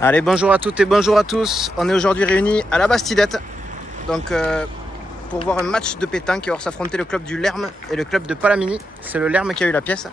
Allez, bonjour à toutes et bonjour à tous. On est aujourd'hui réunis à la Bastidette. Donc pour voir un match de pétanque qui va s'affronter le club du Lerme et le club de Palamini. C'est le Lerme qui a eu la pièce.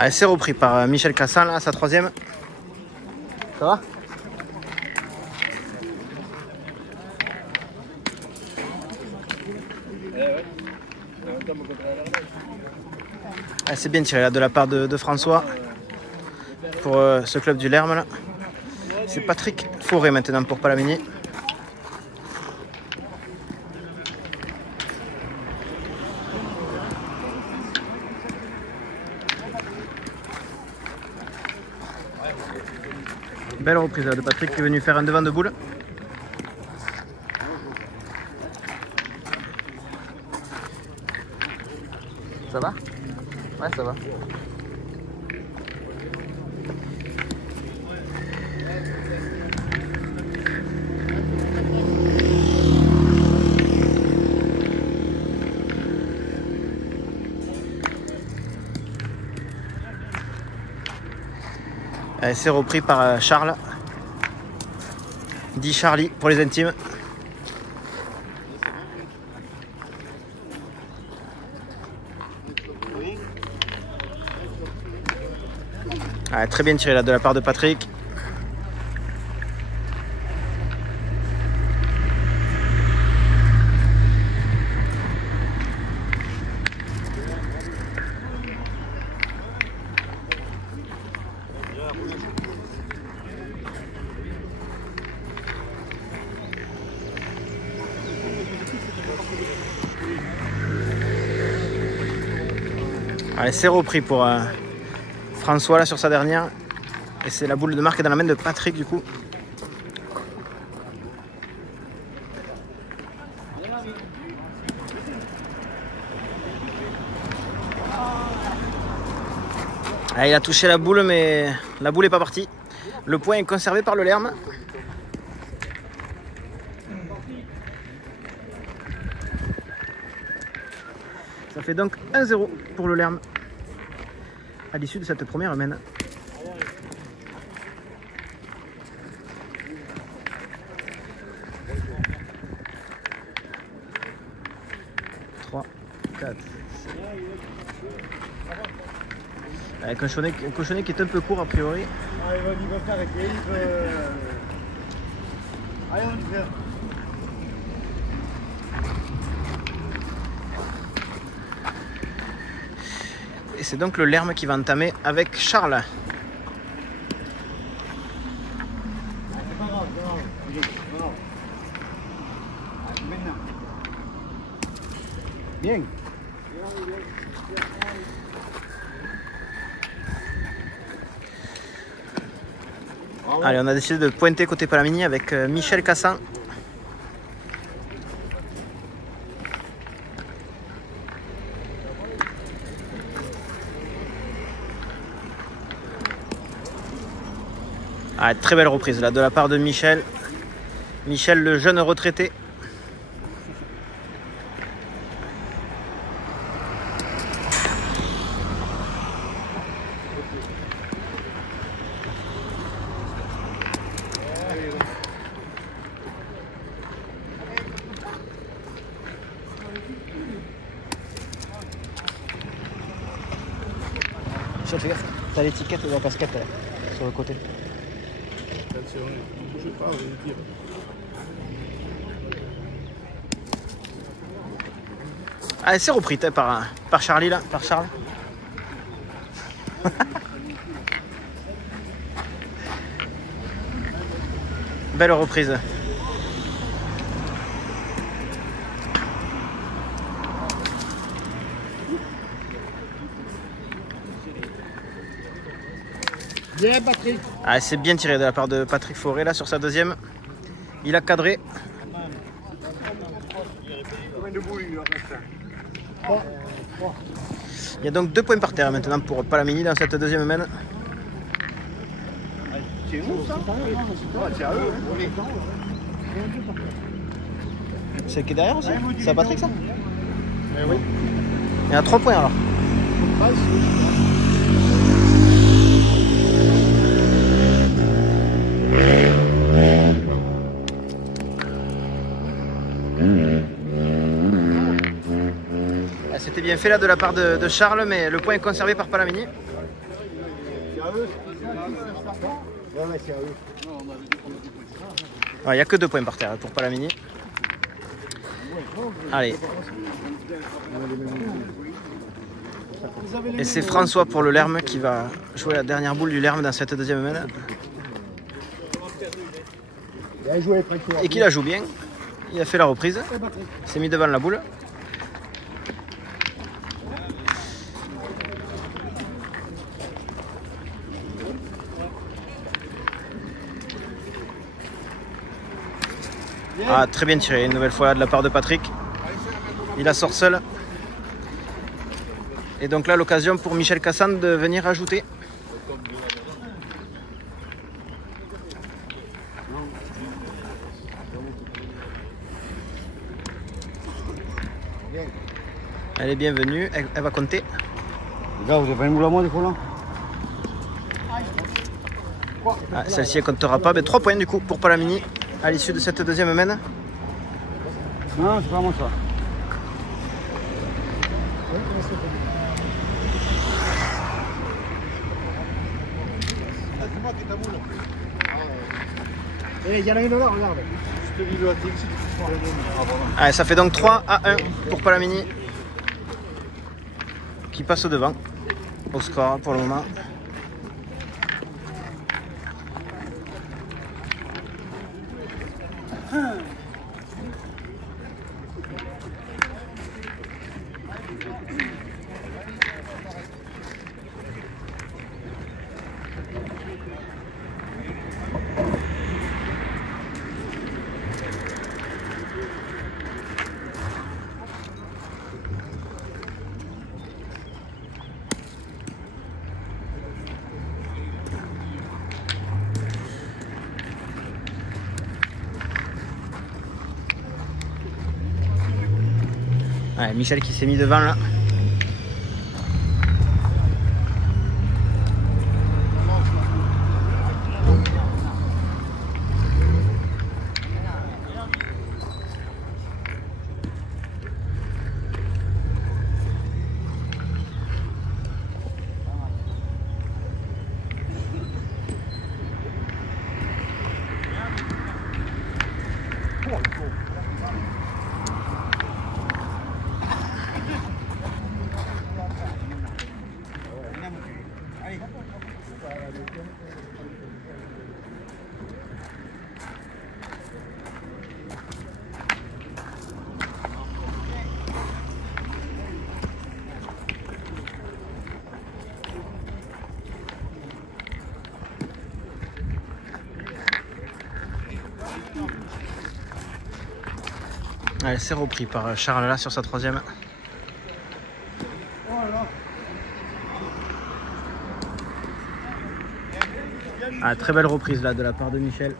Allez, c'est repris par Michel Cassan, là, sa troisième. Ça va? C'est bien tiré là de la part de François pour ce club du Lerme là. C'est Patrick Fauré maintenant pour Palamini. Belle reprise là, de Patrick qui est venu faire un devant de boule. Ça va? Ouais, ça va. C'est repris par Charles. Dit Charlie pour les intimes. Très bien tiré là de la part de Patrick. Allez, c'est repris pour François là sur sa dernière. Et c'est la boule de marque dans la main de Patrick du coup. Allez, il a touché la boule mais la boule n'est pas partie. Le point est conservé par le Lerme. Ça fait donc 1-0 pour le Lerme à l'issue de cette première mène. Cochonnet qui est un peu court a priori. Allez, il va faire avec Yves. Allez, on y va. Et c'est donc le Lerme qui va entamer avec Charles. C'est pas grave, c'est grave. Maintenant. Bien. Allez, on a décidé de pointer côté Palamini avec Michel Cassan. Très belle reprise là de la part de Michel. Michel, le jeune retraité. Michel, fais gaffe, t'as l'étiquette de la casquette là, sur le côté. Attention, ne bougez pas, vous allez tirer. Allez, c'est repris par Charlie là, par Charles. Belle reprise. Bien, Patrick. Ah, c'est bien tiré de la part de Patrick Fauré là sur sa deuxième. Il a cadré. Il y a donc 2 points par terre maintenant pour Palamini dans cette deuxième main. C'est où ça? C'est à eux. C'est qui est derrière aussi? C'est à Patrick ça? Oui. Il y a 3 points alors. C'était bien fait là de la part de Charles, mais le point est conservé par Palamini. C'est à eux. Ouais, c'est à eux. Il n'y a que 2 points par terre pour Palamini. Allez. Et c'est François pour le Lerme qui va jouer la dernière boule du Lerme dans cette deuxième main. Bien joué, Et qui la joue bien. Il a fait la reprise. Il s'est mis devant la boule. Ah, très bien tiré une nouvelle fois de la part de Patrick. Il la sort seul. Et donc là, l'occasion pour Michel Cassan de venir ajouter. Elle est bienvenue, elle va compter. Les gars, vous avez pas une boule à moi des fois là? Ah, celle-ci elle comptera pas, mais 3 points du coup pour Palamini à l'issue de cette deuxième main. Non, c'est pas moi ça. Il y en a une là, regarde. Je te dis le ATX. Allez, ça fait donc 3-1 pour Palamini qui passe au devant au score pour le moment. Ouais, Michel qui s'est mis devant là. Allez, c'est repris par Charles là sur sa troisième. Ah, très belle reprise là de la part de Michel.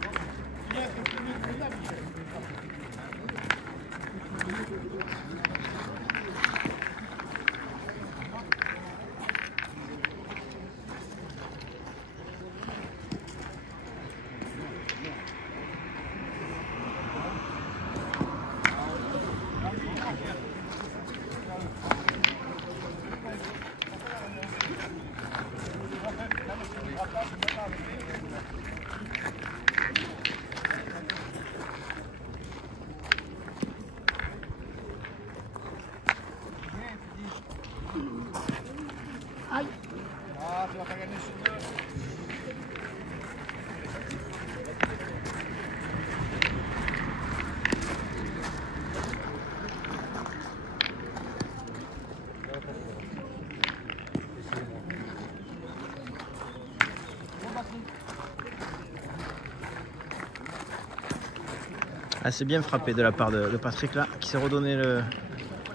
Ah, c'est bien frappé de la part de Patrick là, qui s'est redonné le...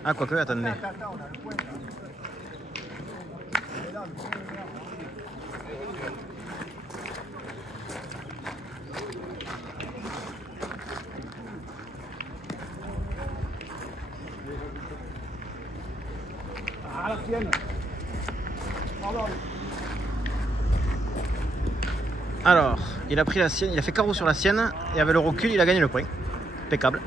Ah, quoique, attendez. Alors, il a pris la sienne, il a fait carreau sur la sienne et avec le recul, il a gagné le point. Impeccable.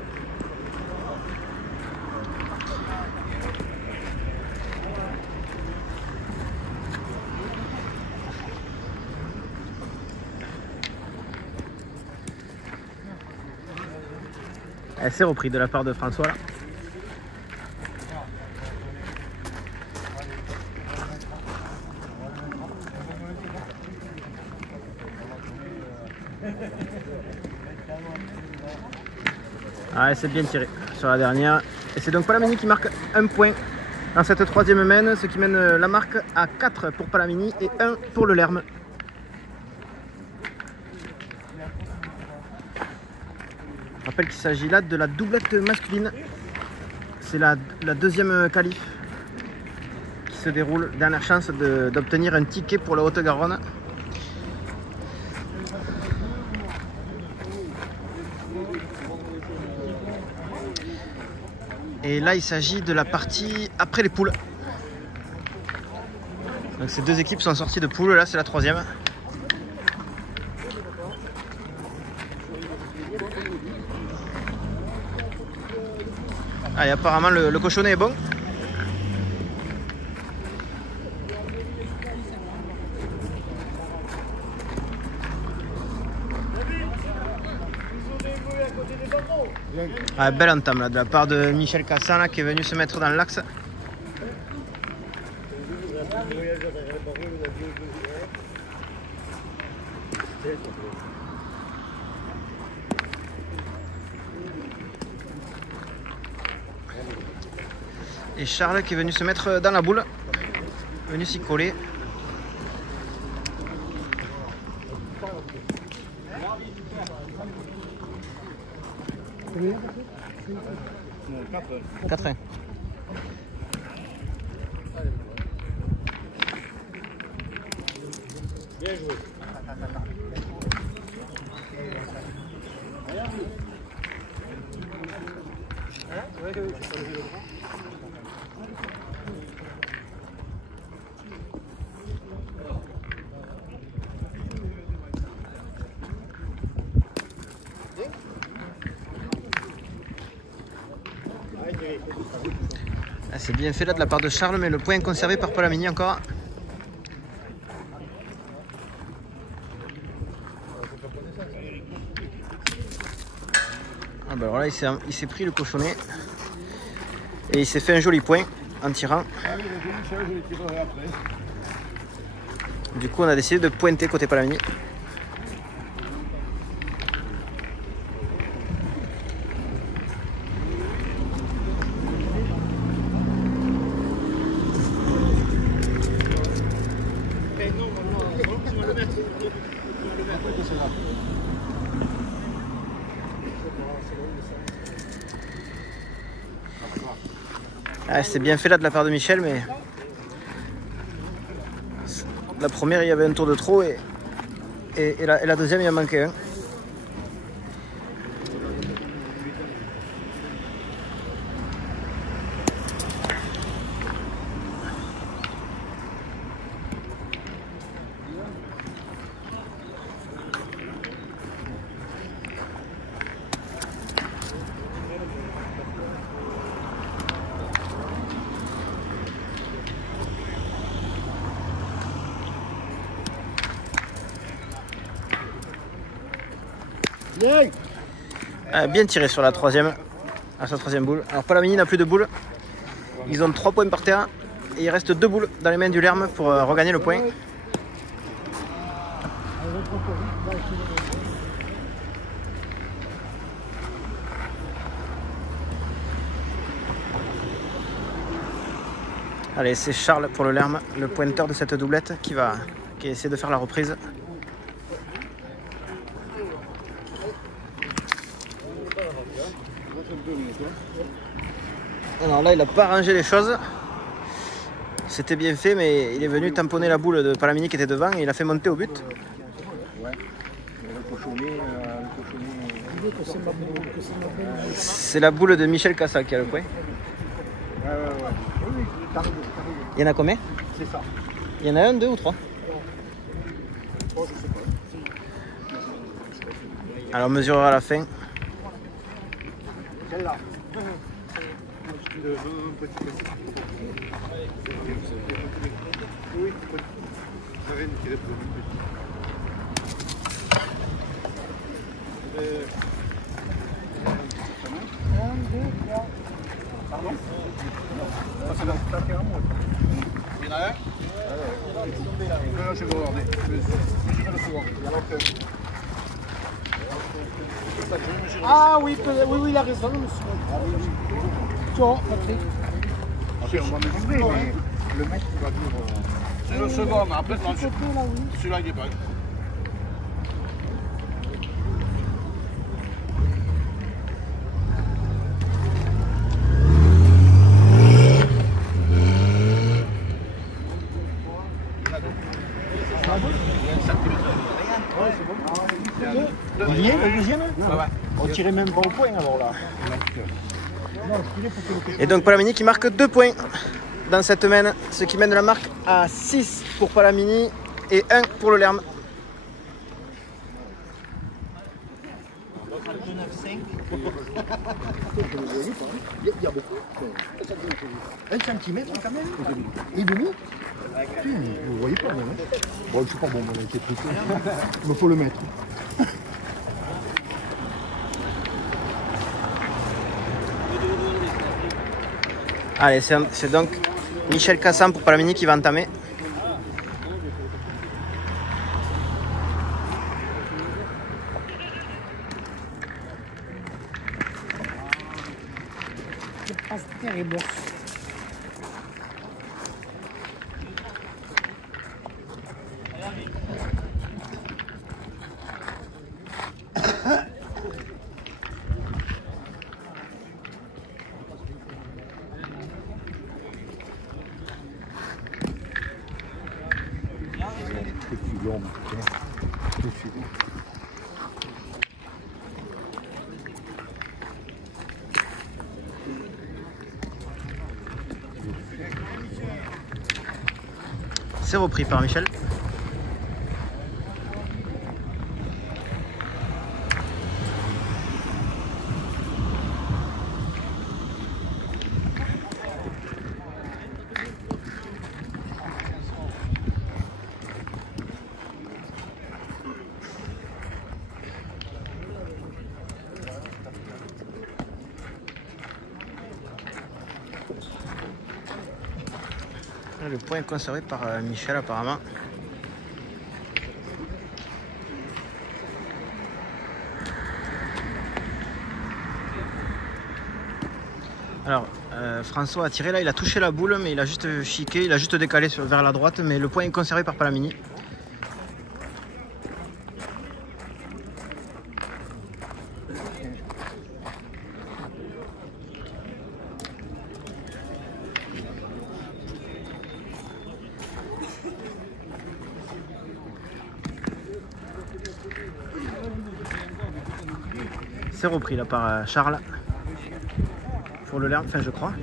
Elle s'est repris de la part de François là. Ah, c'est bien tiré sur la dernière. Et c'est donc Palamini qui marque un point dans cette troisième main, ce qui mène la marque à 4 pour Palamini et 1 pour le Lerme. Je rappelle qu'il s'agit là de la doublette masculine. C'est la deuxième qualif qui se déroule. Dernière chance d'obtenir un ticket pour la Haute-Garonne. Et là, il s'agit de la partie après les poules. Donc ces deux équipes sont sorties de poules. Là, c'est la troisième. Allez, apparemment, le cochonnet est bon. Ah, belle entame là, de la part de Michel Cassan là, qui est venu se mettre dans l'axe. Et Charles qui est venu se mettre dans la boule, venu s'y coller. « 4-1. » Bien joué. Ah, c'est bien fait là de la part de Charles, mais le point est conservé par Palamini encore. Ah bah voilà, il s'est pris le cochonnet et il s'est fait un joli point en tirant. Du coup, on a décidé de pointer côté Palamini. Ah, c'est bien fait là de la part de Michel, mais la première il y avait un tour de trop et la deuxième il en manquait un. Bien tiré sur la troisième, à sa troisième boule. Alors Palamini n'a plus de boules. Ils ont 3 points par terre et il reste 2 boules dans les mains du Lerme pour regagner le point. Allez, c'est Charles pour le Lerme, le pointeur de cette doublette qui essaie de faire la reprise. Alors là, il n'a pas rangé les choses. C'était bien fait, mais il est venu tamponner la boule de Palamini qui était devant et il a fait monter au but. C'est la boule de Michel Cassa qui a le point. Il y en a combien? C'est ça. Il y en a un, deux ou trois? Alors on mesurera à la fin. Celle-là. Oui, pardon? Il y en a un? Je vais regarder. Ah oui, oui, il a raison, monsieur. Toi, Patrick. Après, on va mesurer, mais le mec qui va dire. C'est le second, après, celui-là, il est pas. Il y est, le deuxième? On tirait même pas au point alors là. Et donc Palamini qui marque 2 points dans cette semaine, ce qui mène la marque à 6 pour Palamini et 1 pour le Lerme. Il y a beaucoup. 1 centimètre quand même. Et demi. Putain, vous ne voyez pas, moi. Bon, je suis pas bon, moi, avec les trucs. Il me faut le mettre. Allez, c'est donc Michel Cassan pour Palamini qui va entamer. C'est terrible. C'est repris par Michel. Le point est conservé par Michel apparemment. Alors François a tiré là, il a touché la boule mais il a juste chiqué, il a juste décalé vers la droite, mais le point est conservé par Palamini. C'est repris là par Charles pour le Lerme, enfin je crois.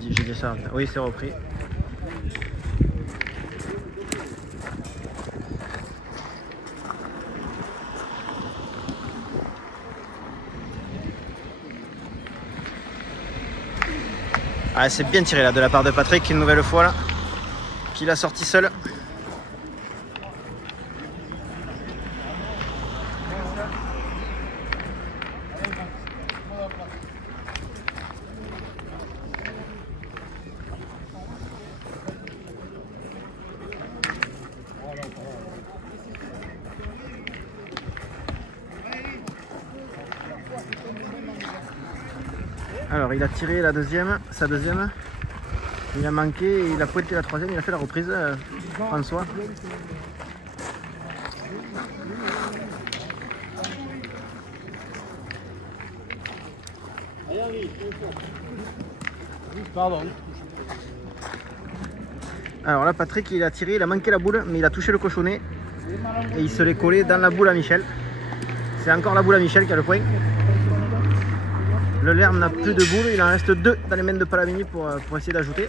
J'ai dit ça. Oui, c'est repris. Ah, c'est bien tiré là de la part de Patrick une nouvelle fois là, qui l'a sorti seul. Alors il a tiré la deuxième, sa deuxième, il a manqué et il a pointé la troisième, il a fait la reprise, François. Pardon. Alors là, Patrick, il a tiré, il a manqué la boule, mais il a touché le cochonnet et il se l'est collé dans la boule à Michel. C'est encore la boule à Michel qui a le point. Le Lerme n'a plus de boule, il en reste 2 dans les mains de Palamini pour essayer d'ajouter.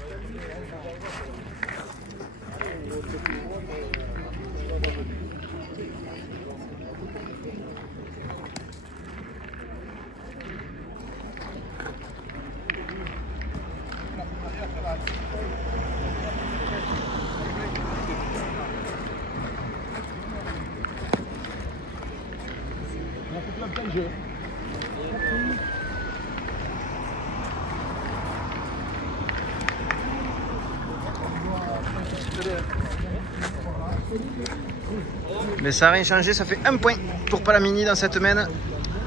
Mais ça n'a rien changé, ça fait 1 point pour Palamini dans cette semaine.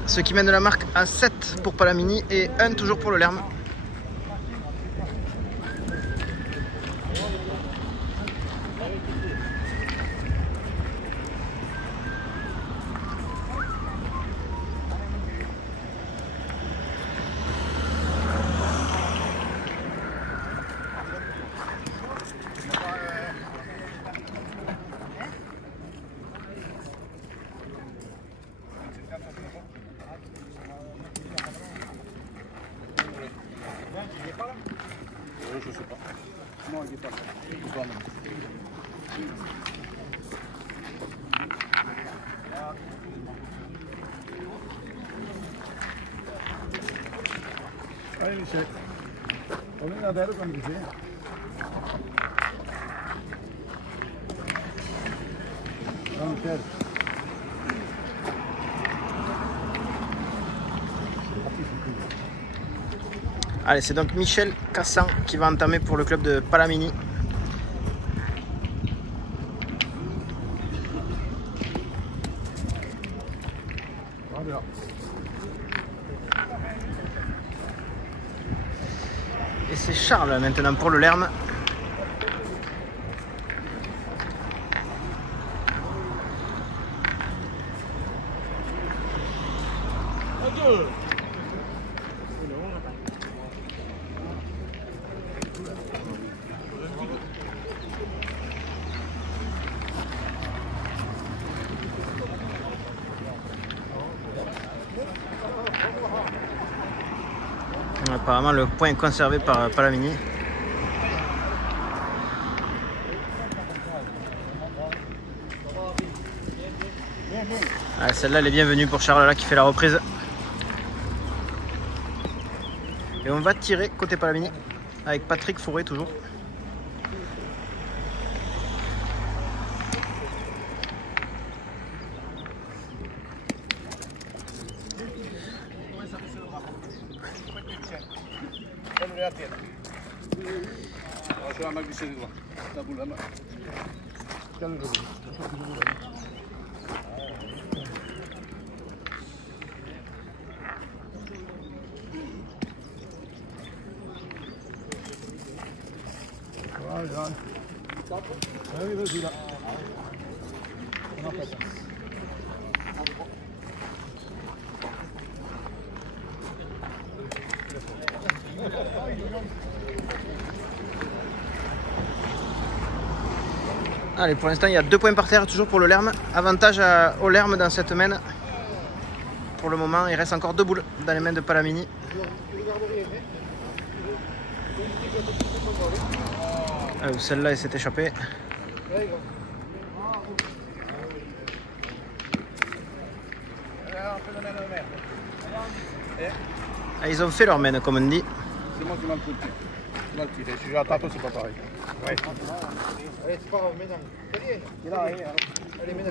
Ce qui mène la marque à 7 pour Palamini et 1 toujours pour le Lerme. Je sais pas. Non, il n'est pas là. Il est pas là. Allez, Michel. On est là-dedans comme tu sais. Non, Michel. Allez, c'est donc Michel Cassan qui va entamer pour le club de Palamini. Et c'est Charles maintenant pour le Lerme. Apparemment le point est conservé par Palamini. Celle-là elle est bienvenue pour Charles là qui fait la reprise. Et on va tirer côté Palamini avec Patrick Fourré toujours. Je vais mal glisser les doigts. La boule là-bas. Voilà. Allez, vas-y là. On a fait ça. Allez, pour l'instant il y a 2 points par terre toujours pour le Lerme. Avantage au Lerme dans cette semaine. Pour le moment il reste encore 2 boules dans les mains de Palamini. Celle-là elle s'est échappée. Ils ont fait leur main comme on dit. C'est moi qui m'a tiré. Mal tiré. Si je l'attrape, c'est pas pareil. Ouais.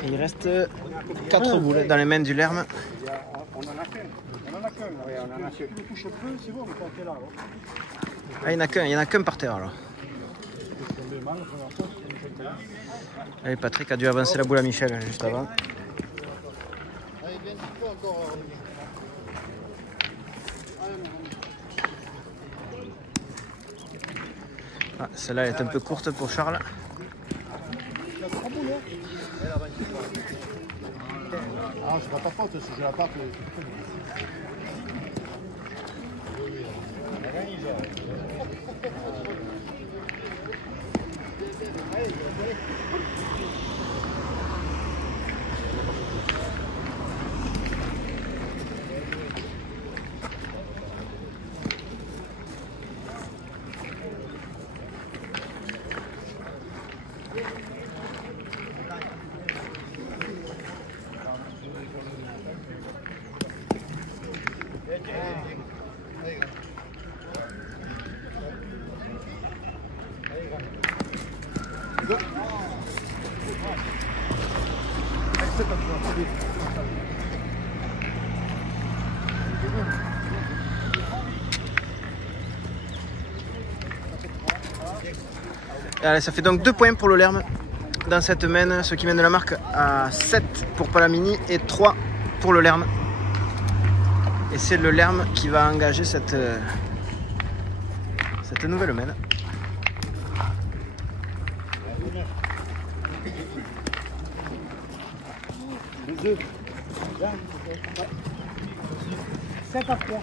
Il reste 4 boules dans les mains du Lerme. On en a qu'un. On en a qu'un. Oui, on en a qu'un. Ah, il n'y en a qu'un par terre alors. Allez, Patrick a dû avancer la boule à Michel juste avant. Ah, celle-là est un peu courte pour Charles. Ah, c'est pas ta faute si je la tape. Allez, ça fait donc 2 points pour le Lerme dans cette main, ce qui mène la marque à 7 pour Palamini et 3 pour le Lerme. Et c'est le Lerme qui va engager cette nouvelle main. C'est à quoi?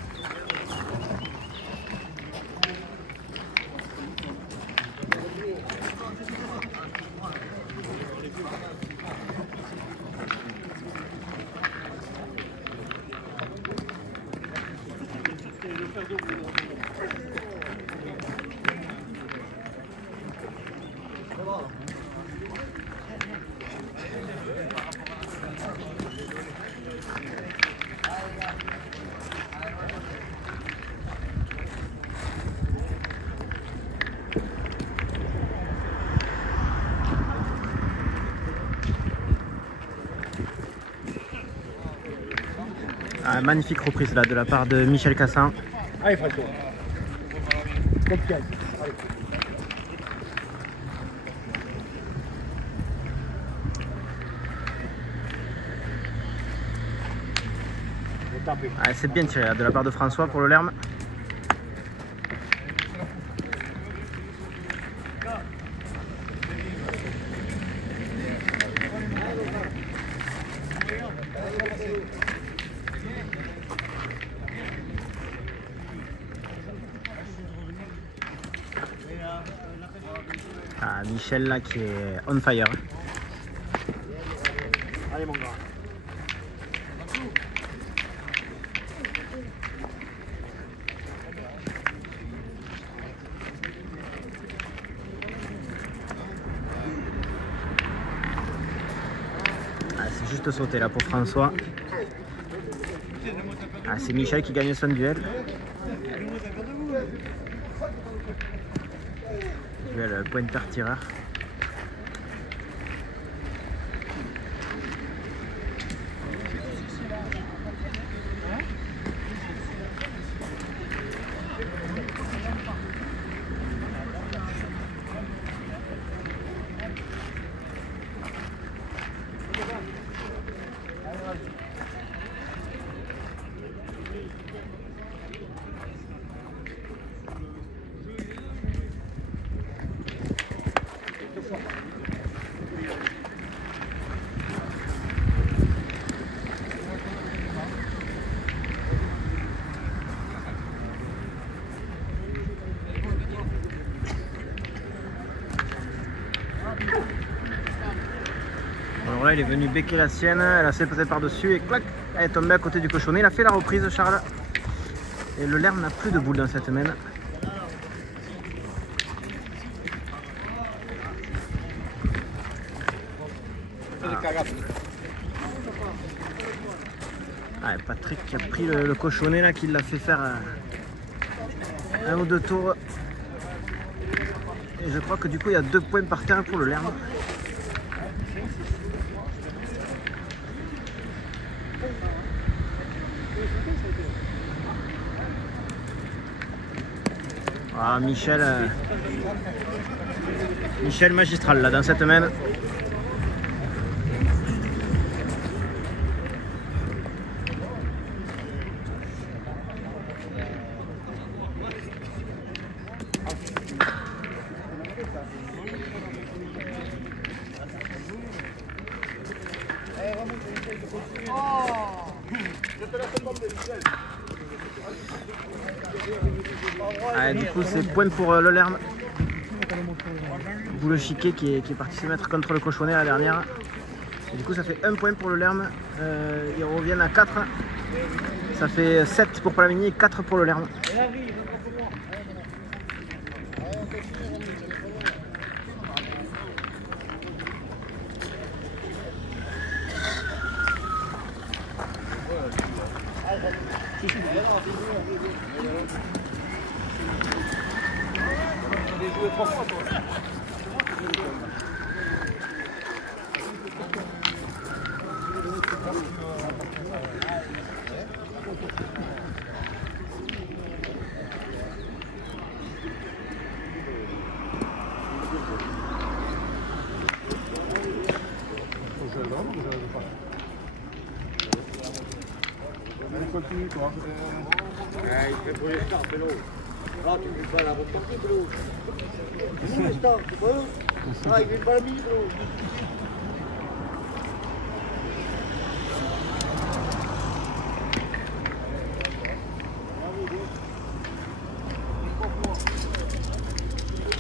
Ah, magnifique reprise là de la part de Michel Cassin. Allez François. Ah, c'est bien tiré là, de la part de François pour le Lerme. Ah, Michel là qui est on fire. Allez mon gars. Ah, c'est juste sauté là pour François. Ah, c'est Michel qui gagne son duel. Duel pointeur-tireur. Alors là, il est venu becquer la sienne, elle a sauté par-dessus et clac, elle est tombée à côté du cochonnet. Il a fait la reprise, Charles. Et le Lerme n'a plus de boule dans cette main. Ah, Patrick qui a pris le cochonnet là, qui l'a fait faire un ou deux tours. Et je crois que du coup il y a 2 points par terre pour le Lerme. Ah, Michel magistral là dans cette main. Allez, du coup, c'est point pour le Lerme. Boule chiquet qui est parti se mettre contre le cochonnet à la dernière. Et du coup, ça fait 1 point pour le Lerme. Ils reviennent à 4. Ça fait 7 pour Palamini et 4 pour le Lerme. Continue, toi. Il fait pour les stars, vélo. Là, tu ne fais pas la bonne partie, vélo. C'est les stars, tu vois. Ah, il ne fait pas la mini, vélo.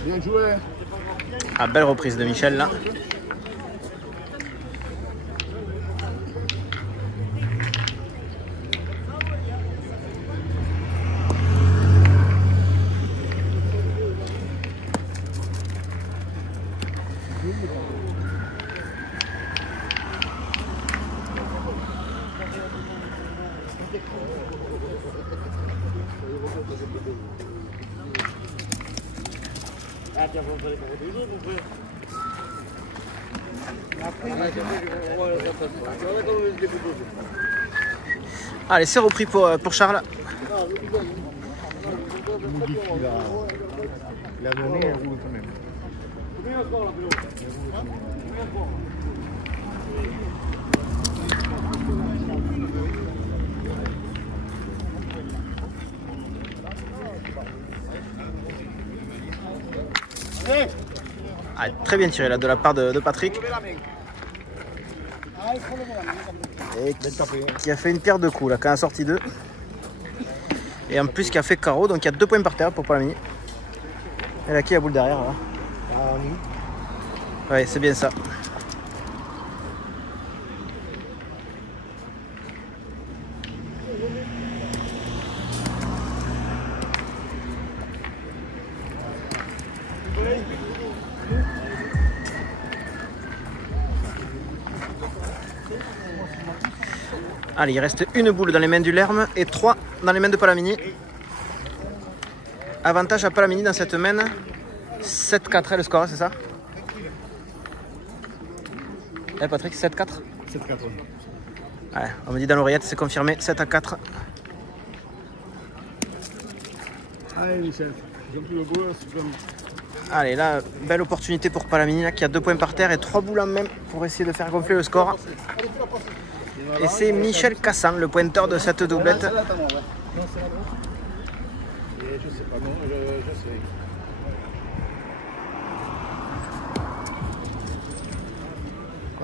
Bien joué. Ah, belle reprise de Michel là. Ah, tiens, on va aller pour des autres, mon frère. Allez, c'est repris pour Charles. Moody, il a donné un roule quand même. Ah, très bien tiré là de la part de Patrick. Et qui a fait une paire de coups là, quand il a sorti 2. Et en plus qui a fait carreau, donc il y a 2 points par terre pour Palamini. Et là qui a la boule derrière là. Ouais, c'est bien ça. Allez, il reste une boule dans les mains du Lerme et 3 dans les mains de Palamini. Avantage à Palamini dans cette main. 7-4 est le score, c'est ça? Eh Patrick, 7-4? 7-4. Ouais, on me dit dans l'oreillette, c'est confirmé, 7-4. Allez Michel, ils ont plus le beau, c'est comme... Allez, là, belle opportunité pour Palamini là, qui a 2 points par terre et 3 boules en main pour essayer de faire gonfler le score. Et c'est Michel Cassan, le pointeur de cette doublette. Je sais pas, non, je sais.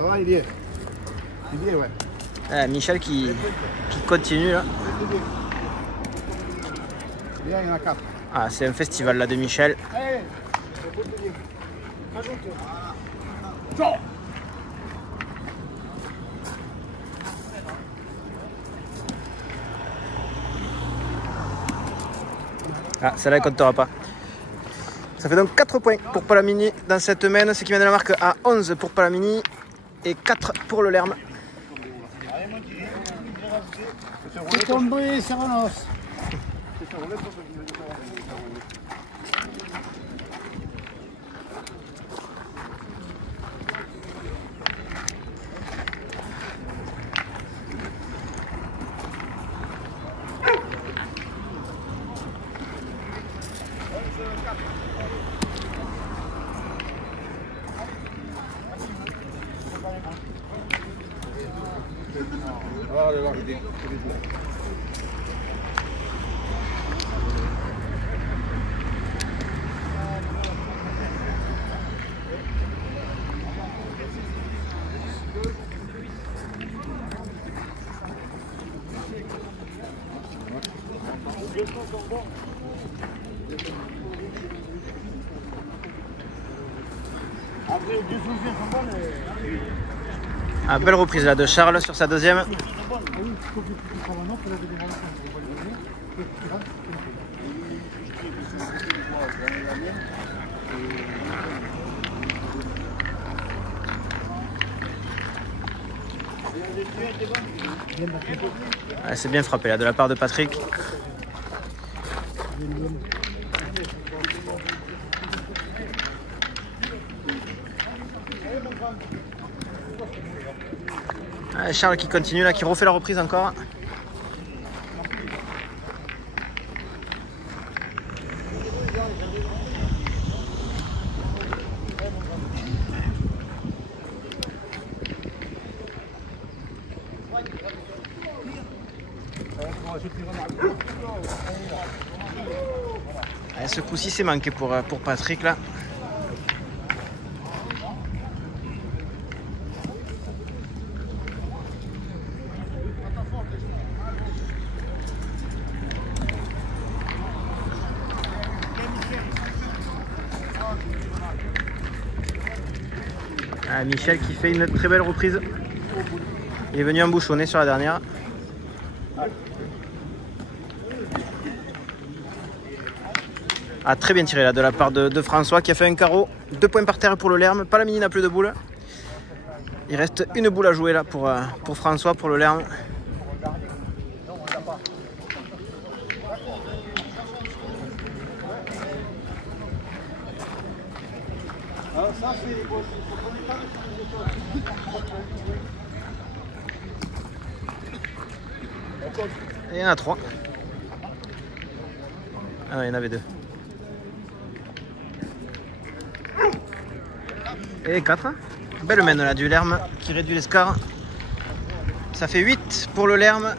Ah, il y est. Il y est, ouais. Michel qui continue là. Bien, il y en a 4. Ah, c'est un festival là de Michel. Allez. Ah, celle-là, elle ne comptera pas. Ça fait donc 4 points pour Palamini dans cette main, ce qui met de la marque à 11 pour Palamini et 4 pour le Lerme. C'est tombé, Servanos. Ah, là, il est. Ah, belle reprise là de Charles sur sa deuxième. Ah, c'est bien frappé là de la part de Patrick. Ah, Charles qui continue là, qui refait la reprise encore. Ah, ce coup-ci c'est manqué pour Patrick là. Ah, Michel qui fait une très belle reprise. Il est venu embouchonner sur la dernière. Ah, très bien tiré là de la part de François qui a fait un carreau. 2 points par terre pour le Lerme. Palamini n'a plus de boule. Il reste une boule à jouer là pour François, pour le Lerme. Et il y en a 3. Ah non, il y en avait 2. Et 4. Belle mène là du Lerme qui réduit l'escar. Ça fait 8 pour le Lerme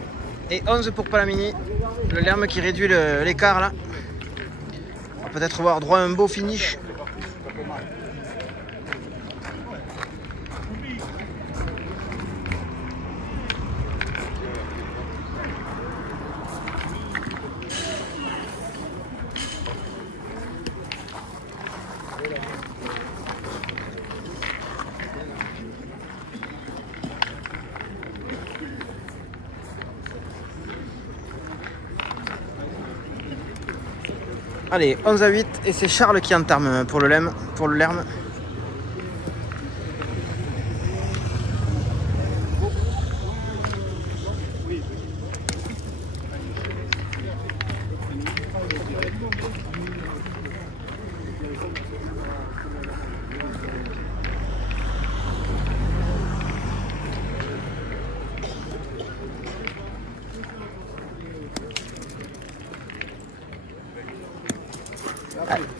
et 11 pour Palamini. Le Lerme qui réduit l'écart là. On va peut-être avoir droit à un beau finish. Allez, 11 à 8 et c'est Charles qui entame pour le Lerme.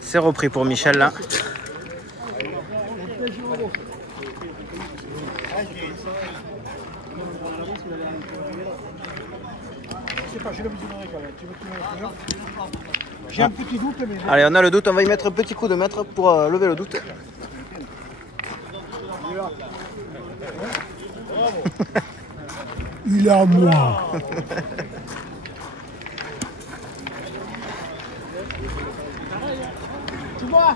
C'est repris pour Michel là. J'ai un petit doute, mais... Allez, on a le doute, on va y mettre un petit coup de maître pour lever le doute. Il est à moi. Tu vois?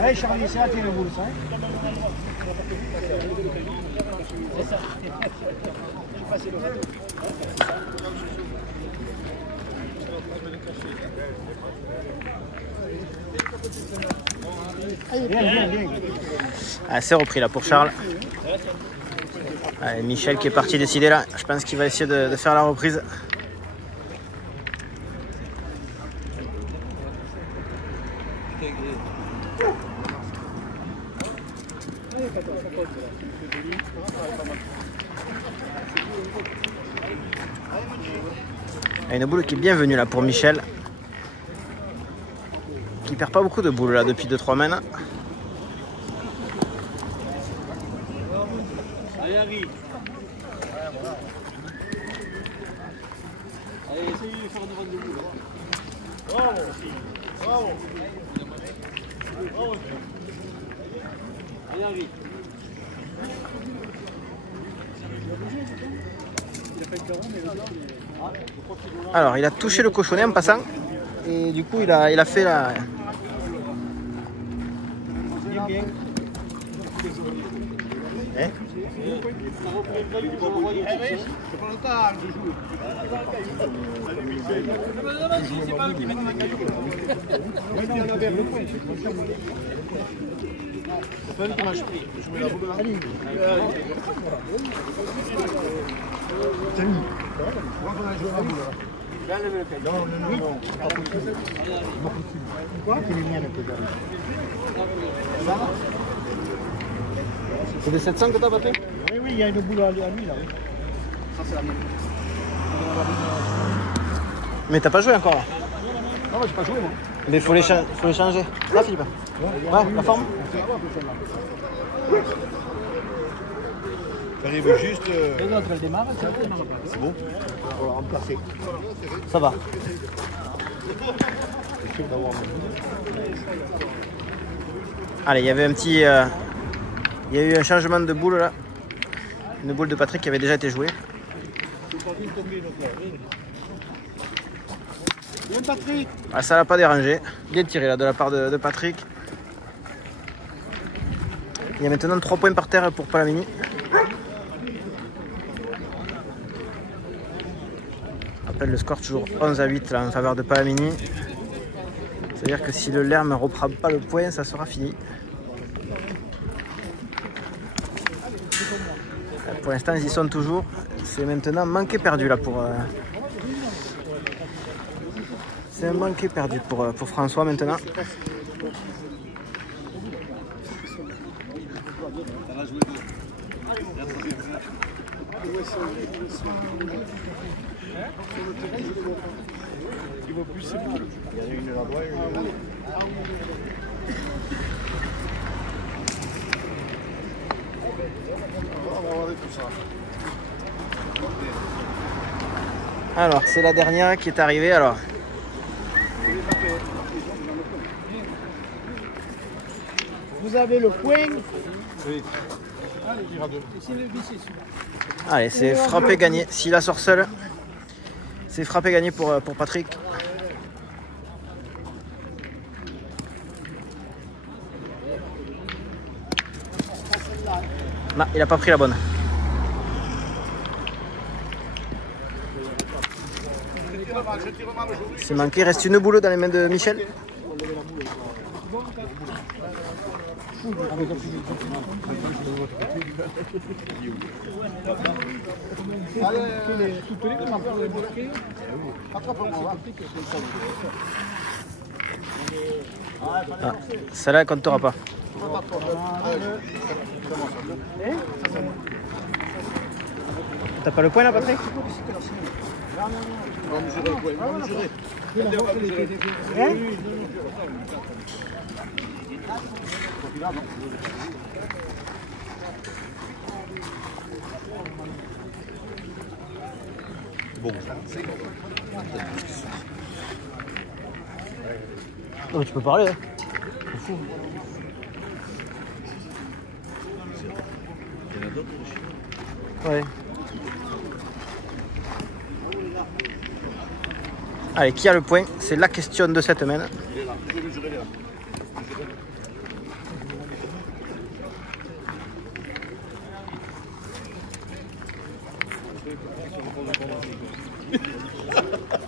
Hey Charlie, c'est à tes le boule, ça. Ah, c'est repris là pour Charles. Allez, Michel qui est parti décider là. Je pense qu'il va essayer de faire la reprise. Et une boule qui est bienvenue là pour Michel. Qui perd pas beaucoup de boules là depuis 2-3 mènes. Allez, Harry. Allez, essayez de faire une ronde de boule. Bravo. Bravo. Bravo. Allez, Harry. Alors, il a touché le cochonnet en passant. Et du coup, il a fait la... Hein? C'est des 700 que t'as, Patrick? Oui, oui, il y a une boule à lui là. Oui. Ça, c'est la mienne. Mais t'as pas joué encore là? Non, mais j'ai pas joué moi. Mais faut les changer. Là, Philippe? Ouais, la forme? J'arrive juste. Les autres, elles démarrent, c'est bon. On va remplacer. Ça va. Allez, il y avait un petit... il y a eu un changement de boule là. Une boule de Patrick qui avait déjà été jouée. Ah, ça l'a pas dérangé. Bien tiré là de la part de Patrick. Il y a maintenant 3 points par terre pour Palamini. Je rappelle le score toujours 11-8 là, en faveur de Palamini. C'est-à-dire que si le Lerme ne reprend pas le point, ça sera fini. Pour l'instant, ils y sont toujours. C'est maintenant manqué perdu là pour... C'est un manqué perdu pour François maintenant. Alors, c'est la dernière qui est arrivée. Alors, Vous avez le point. allez, c'est frappé gagné. S'il la sort seul, c'est frappé gagné pour Patrick. Non, il n'a pas pris la bonne. C'est manqué, il reste une boule dans les mains de Michel. Ah, celle-là, elle comptera pas. T'as pas le point là, Patrick? Bon, Non, mais tu peux parler. Hein. Ouais. Allez, qui a le point? C'est la question de cette semaine.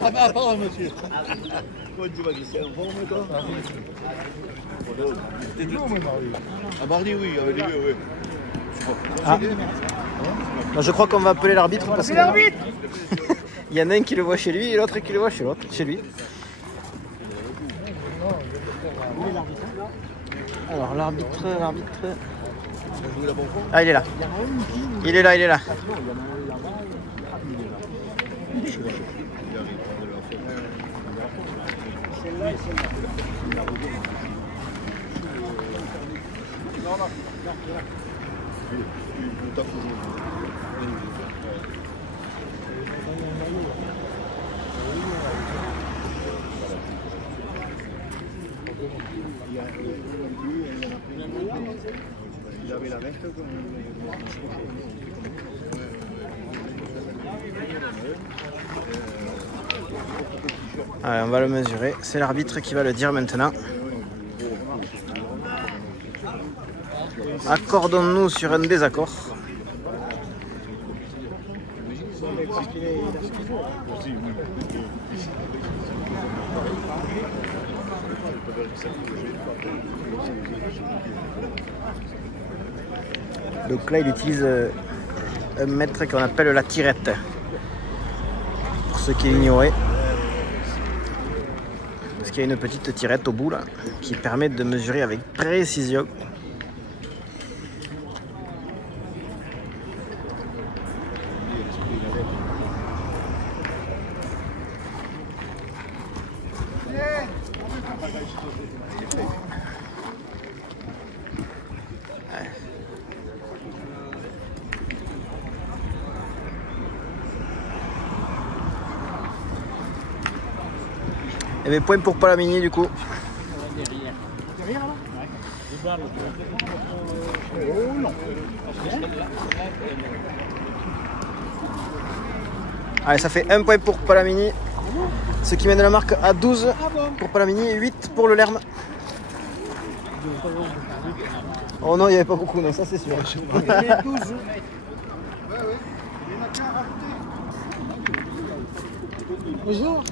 Ah bah pardon monsieur. Comment tu vas glisser en forme toi? À mardi oui, avec les vieux, oui. Ah. Je crois qu'on va appeler l'arbitre parce que il y en a un qui le voit chez lui et l'autre qui le voit chez lui. Alors l'arbitre. Ah, il est là. Il est là. Allez, on va le mesurer. C'est l'arbitre qui va le dire maintenant. Accordons-nous sur un désaccord. Donc là, il utilise un mètre qu'on appelle la tirette. Pour ceux qui ignoraient. Parce qu'il y a une petite tirette au bout là, qui permet de mesurer avec précision. Et bien point pour Palamini du coup. Allez, ça fait 1 point pour Palamini. Ce qui mène la marque à 12 pour Palamini et 8 pour le Lerme. Oh non, il n'y avait pas beaucoup, non, ça c'est sûr. Bonjour.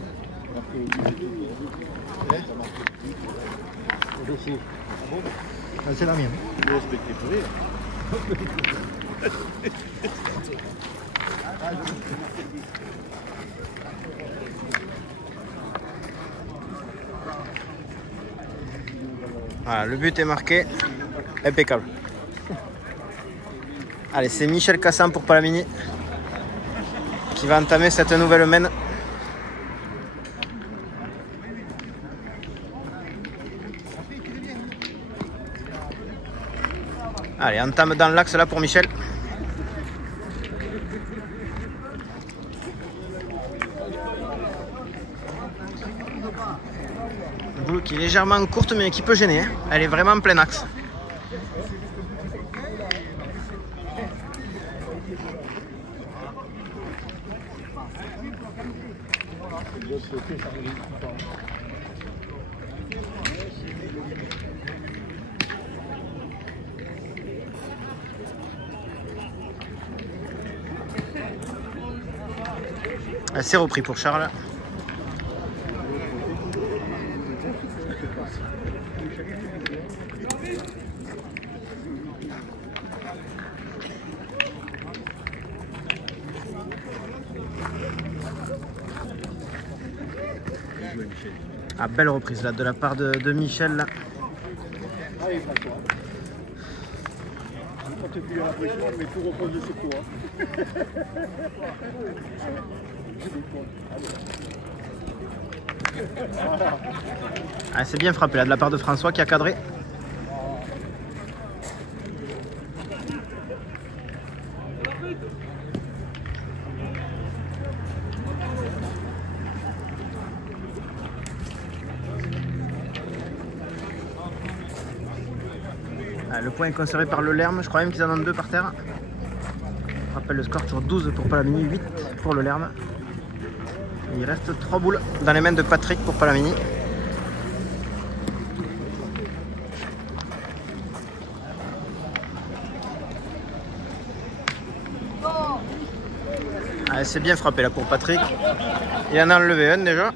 C'est la mienne. Voilà, le but est marqué. Impeccable. Allez, c'est Michel Cassan pour Palamini qui va entamer cette nouvelle mène. Allez, entame dans l'axe là pour Michel. Une boule qui est légèrement courte mais qui peut gêner. Hein. Elle est vraiment en plein axe. C'est repris pour Charles. Ah, belle reprise là de la part de Michel. Là. Allez François. Quand tu fais la pression, mais tout repose sur toi. Ah, c'est bien frappé là de la part de François qui a cadré. Ah, le point est conservé par le Lerme, je crois même qu'ils en ont 2 par terre. Je rappelle le score sur 12 pour Palamini, 8 pour le Lerme. Il reste 3 boules dans les mains de Patrick pour Palamini. Ah, c'est bien frappé là pour Patrick. Il en a enlevé un déjà.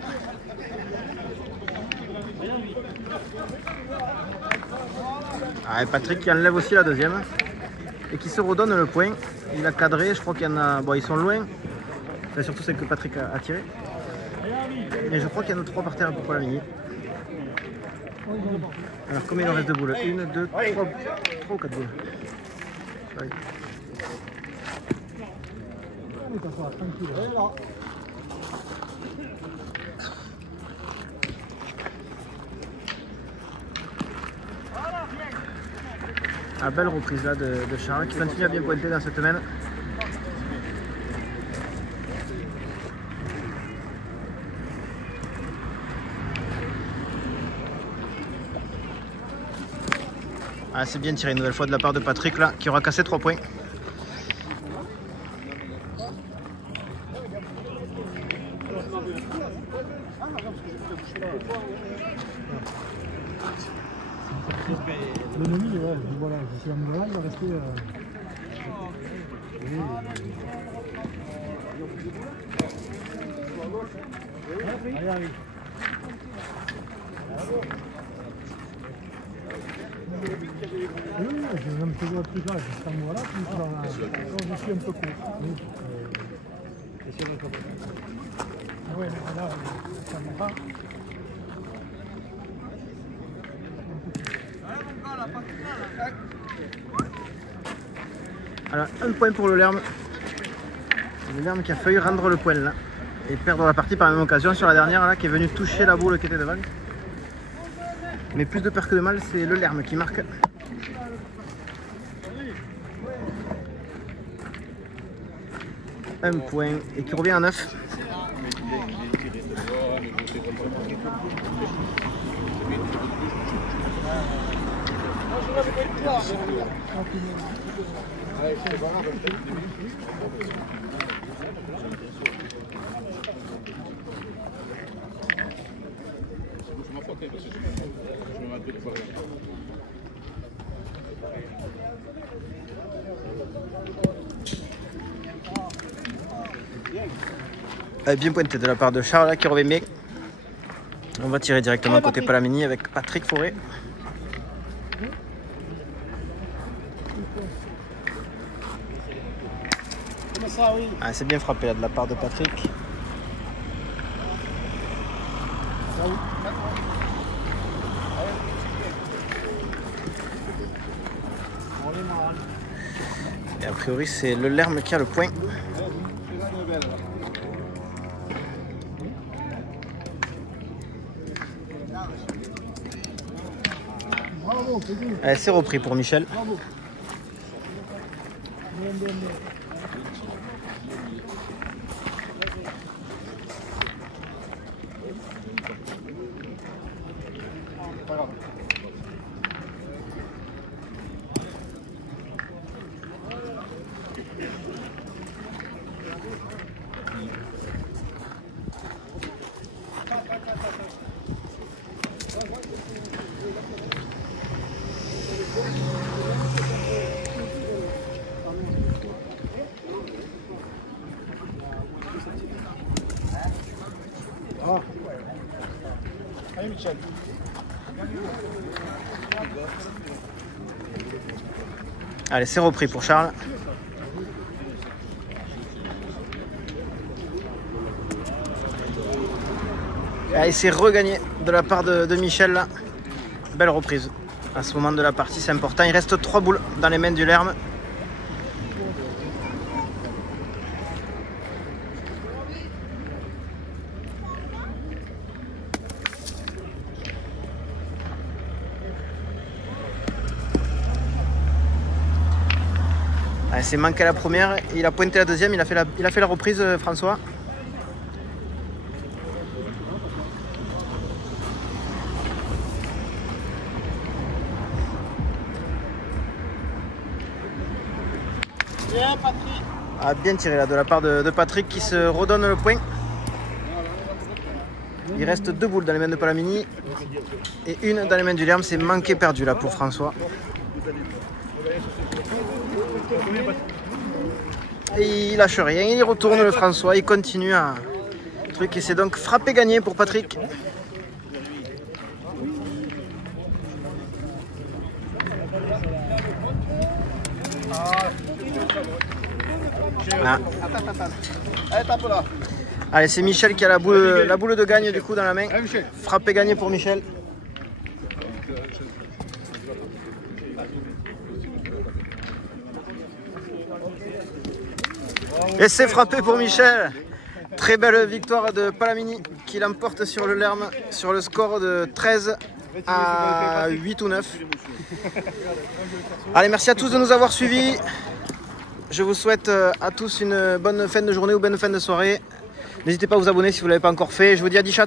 Ah, et Patrick qui enlève aussi la deuxième et qui se redonne le point. Il a cadré, je crois qu'il y en a. Bon, ils sont loin. Enfin, surtout celle que Patrick a tiré. Et je crois qu'il y en a 3 par terre pour Palamini. Alors, combien il en reste de boules? 1, 2, 3 ou 4 boules. Ouais. Ah, belle reprise là de Charles qui continue à bien pointer dans cette semaine. Ah, c'est bien tiré une nouvelle fois de la part de Patrick là, qui aura cassé 3 points. Le Nomi, ouais, voilà, c'est la nouvelle, il va rester. Allez, allez. Oui, je vais me faire plus là, juste un mois là, puis quand je suis un peu court. Ah ouais, mais là, ça ne va pas. Alors, un point pour le Lerme. Le Lerme qui a failli rendre le point là. Et perdre la partie par la même occasion sur la dernière là, qui est venue toucher la boule qui était devant. Mais plus de peur que de mal, c'est le Lerme qui marque. Un point et qui revient à 9. Bien pointé de la part de Charles là, qui revient bien. On va tirer directement côté Palamini avec Patrick Forêt. Ah, c'est bien frappé là de la part de Patrick. Et a priori c'est le Lerme qui a le point. Allez, c'est repris pour Michel. Bravo. Allez Michel. Allez, c'est repris pour Charles. Allez, c'est regagné de la part de Michel là. Belle reprise. À ce moment de la partie, c'est important. Il reste 3 boules dans les mains du Lerme. C'est manqué à la première, il a pointé la deuxième, il a fait la reprise, François. Bien Patrick. Ah, bien tiré là de la part de Patrick qui se redonne le point. Il reste 2 boules dans les mains de Palamini et une dans les mains du Lerme. C'est manqué perdu là pour François. Et il lâche rien, il retourne le François, il continue à truc et c'est donc frappé gagné pour Patrick. Ah. Allez, tape là. Allez, c'est Michel qui a la boule de gagne du coup dans la main. Frappé gagné pour Michel. Et c'est frappé pour Michel. Très belle victoire de Palamini qui l'emporte sur le Lerme sur le score de 13 à 8 ou 9. Allez, merci à tous de nous avoir suivis. Je vous souhaite à tous une bonne fin de journée ou bonne fin de soirée. N'hésitez pas à vous abonner si vous ne l'avez pas encore fait. Je vous dis à 10 chats.